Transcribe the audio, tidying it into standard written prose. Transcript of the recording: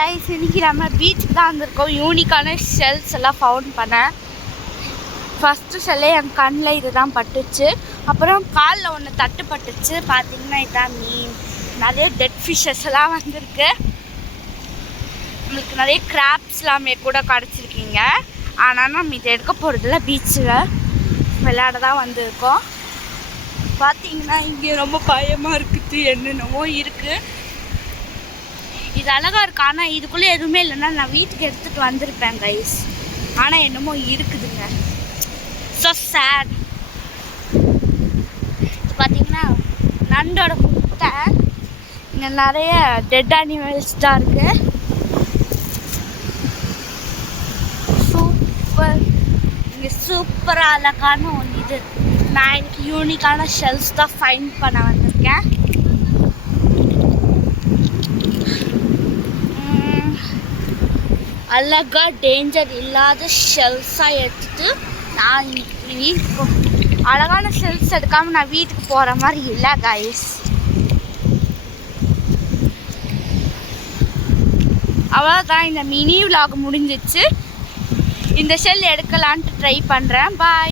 Guys, இன்னைக்கு நம்ம பீச்சுக்கு தான் வந்திருக்கோம். யூனிக்கான ஷெல்ஸ் எல்லாம் ஃபவுண்ட் பண்ணேன். ஃபஸ்ட்டு ஷெல்லே என் கண்ணில் இது தான் பட்டுச்சு. அப்புறம் காலில் ஒன்று தட்டு பட்டுச்சு. பார்த்தீங்கன்னா இதுதான் மீன். நிறைய டெட் ஃபிஷ்ஷஸ் எல்லாம் வந்திருக்கு. நம்மளுக்கு நிறைய கிராப்ஸ்லாமே கூட கிடச்சிருக்கீங்க. ஆனால் நம்ம இதை எடுக்க போகிறதில்ல, பீச்சில் விளையாட தான் வந்திருக்கோம். பார்த்தீங்கன்னா இங்கே ரொம்ப பயமாக இருக்குது, என்னென்னமோ இருக்குது. இது அழகாக இருக்குது, ஆனால் இதுக்குள்ளே எதுவுமே இல்லைன்னா நான் வீட்டுக்கு எடுத்துகிட்டு வந்திருப்பேன் கைஸ். ஆனால் என்னமோ இருக்குதுங்க. So sad. பார்த்தீங்கன்னா நண்டோட முட்டை. இங்கே நிறைய டெட் அனிமல்ஸ் தான் இருக்குது. சூப்பர். இங்கே சூப்பராக அழகான ஒன்று இது. நான் எனக்கு யூனிக்கான ஷெல்ஸ் தான் ஃபைண்ட் பண்ண வந்திருக்கேன். அழகாக டேஞ்சர் இல்லாத ஷெல்ஸாக எடுத்துட்டு நான் இன்னைக்கு அழகான ஷெல்ஸ் எடுக்காமல் நான் வீட்டுக்கு போகிற மாதிரி இல்லை கைஸ். அவ்வளோதான், இந்த மினி விலாக் முடிஞ்சிச்சு. இந்த ஷெல் எடுக்கலான்ட்டு ட்ரை பண்ணுறேன். பாய்.